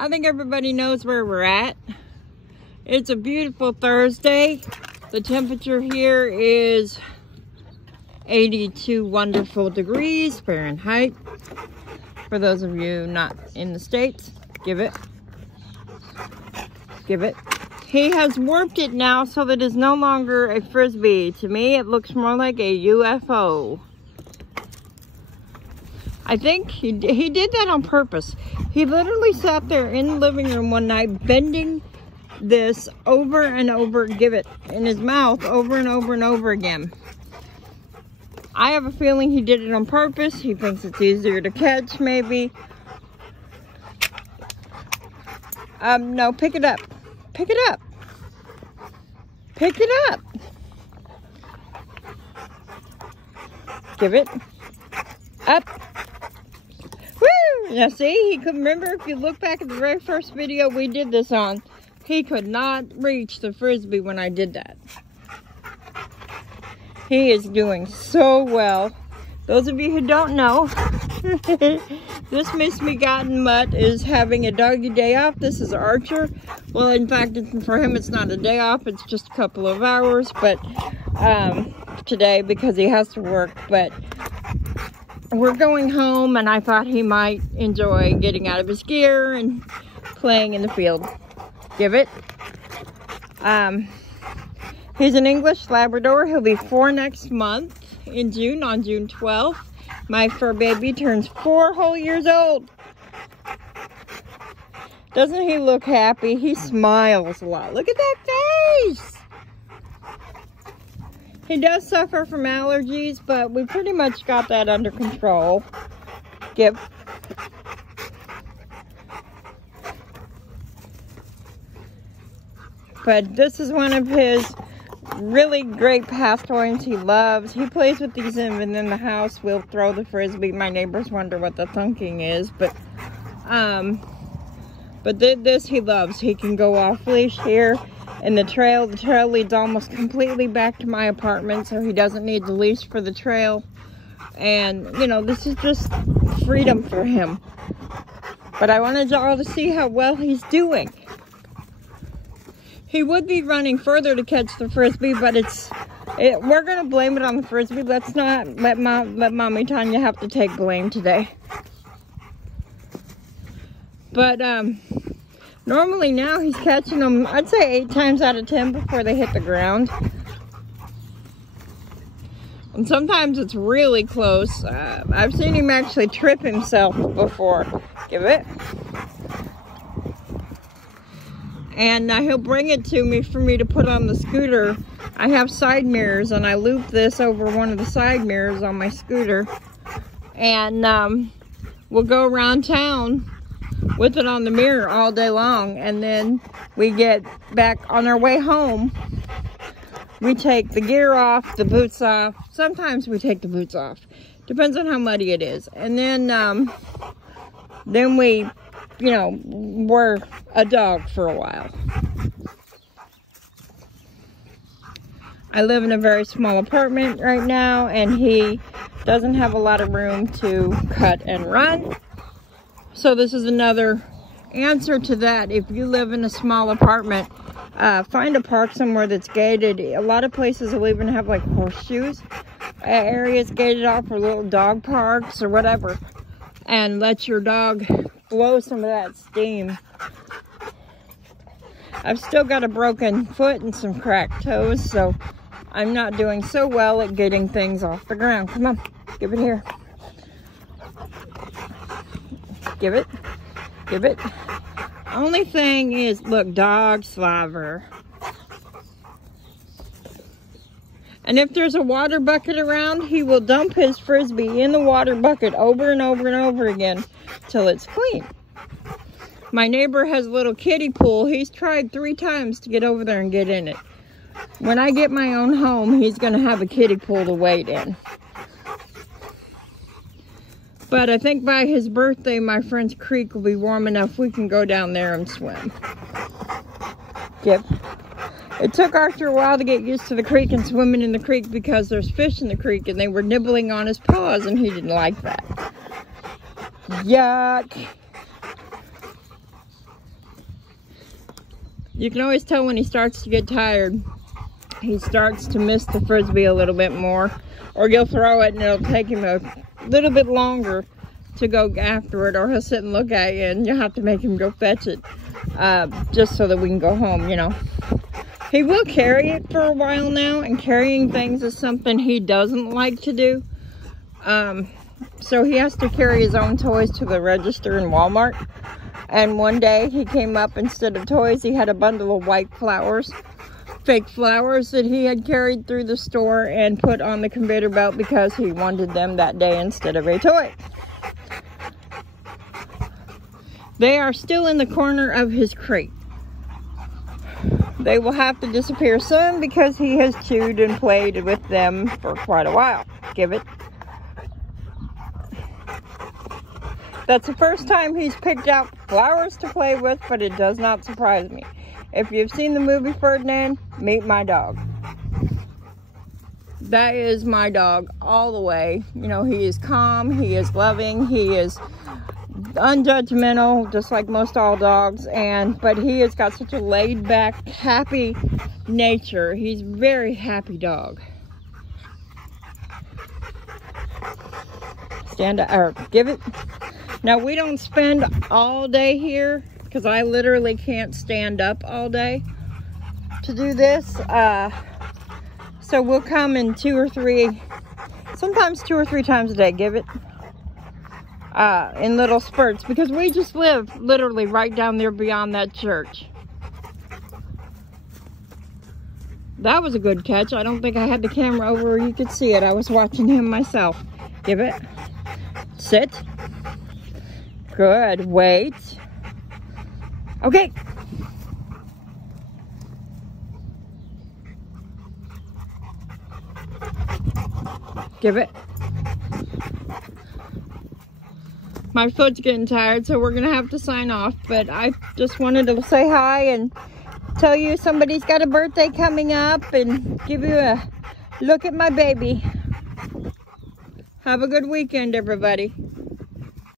I think everybody knows where we're at. It's a beautiful Thursday. The temperature here is 82 wonderful degrees Fahrenheit. For those of you not in the States, give it. Give it. He has warped it now so that it's no longer a Frisbee. To me, it looks more like a UFO. I think he did that on purpose. He literally sat there in the living room one night bending this over and over, give it, in his mouth over and over and over again. I have a feeling he did it on purpose. He thinks it's easier to catch, maybe. No, pick it up. Pick it up. Pick it up. Give it. Up. Woo! Now see, he could remember, if you look back at the very first video we did this on, he could not reach the Frisbee when I did that. He is doing so well. Those of you who don't know, this misbegotten mutt is having a doggy day off. This is Archer. Well, in fact, for him, it's not a day off. It's just a couple of hours, but today, because he has to work. But we're going home, and I thought he might enjoy getting out of his gear and playing in the field. Give it. He's an English Labrador. He'll be 4 next month in June, on June 12th. My fur baby turns 4 whole years old. Doesn't he look happy? He smiles a lot. Look at that face. He does suffer from allergies, but we pretty much got that under control. Give. But this is one of his really great pastimes he loves. He plays with these even in the house. We'll throw the Frisbee. My neighbors wonder what the thunking is, but this he loves. He can go off leash here in the trail. The trail leads almost completely back to my apartment, so he doesn't need the leash for the trail. And you know, this is just freedom for him. But I wanted y'all to see how well he's doing. He would be running further to catch the Frisbee, but we're going to blame it on the Frisbee. Let's not let Mommy Tanya have to take blame today. But normally now he's catching them, I'd say 8 times out of 10 before they hit the ground. And sometimes it's really close. I've seen him actually trip himself before. Give it. And he'll bring it to me for me to put on the scooter. I have side mirrors, and I loop this over one of the side mirrors on my scooter. And we'll go around town with it on the mirror all day long. And then we get back on our way home. We take the gear off, the boots off. Sometimes we take the boots off. Depends on how muddy it is. And then we, you know, we're a dog for a while. I live in a very small apartment right now, and he doesn't have a lot of room to cut and run. So this is another answer to that. If you live in a small apartment, find a park somewhere that's gated. A lot of places will even have like horseshoes areas gated off, for little dog parks or whatever, and let your dog blow some of that steam. I've still got a broken foot and some cracked toes, so I'm not doing so well at getting things off the ground. Come on, give it here. Give it. Give it. Only thing is, look, dog slaver. And if there's a water bucket around, he will dump his Frisbee in the water bucket over and over and over again till it's clean. My neighbor has a little kiddie pool. He's tried 3 times to get over there and get in it. When I get my own home, he's going to have a kiddie pool to wade in. But I think by his birthday, my friend's creek will be warm enough we can go down there and swim. Give. It took Arthur a while to get used to the creek and swimming in the creek, because there's fish in the creek and they were nibbling on his paws, and he didn't like that. Yuck. You can always tell when he starts to get tired. He starts to miss the Frisbee a little bit more. Or you'll throw it and it'll take him a little bit longer to go after it. Or he'll sit and look at you and you'll have to make him go fetch it. Just so that we can go home, you know. He will carry it for a while now. And carrying things is something he doesn't like to do. So he has to carry his own toys to the register in Walmart. And one day he came up, instead of toys, he had a bundle of white flowers. Fake flowers that he had carried through the store and put on the conveyor belt because he wanted them that day instead of a toy. They are still in the corner of his crate. They will have to disappear soon because he has chewed and played with them for quite a while. Give it. That's the first time he's picked out flowers to play with, but it does not surprise me. If you've seen the movie Ferdinand, meet my dog. That is my dog all the way. You know, he is calm, he is loving, he is unjudgmental, just like most all dogs, but he has got such a laid-back, happy nature. He's a very happy dog. Stand up, or give it. Now, we don't spend all day here because I literally can't stand up all day to do this. So we'll come in sometimes 2 or 3 times a day, give it, in little spurts, because we just live literally right down there beyond that church. That was a good catch. I don't think I had the camera over where you could see it. I was watching him myself. Give it. Sit. Good. Wait. Okay. Give it. My foot's getting tired, so we're gonna have to sign off, but I just wanted to say hi and tell you somebody's got a birthday coming up and give you a look at my baby. Have a good weekend, everybody.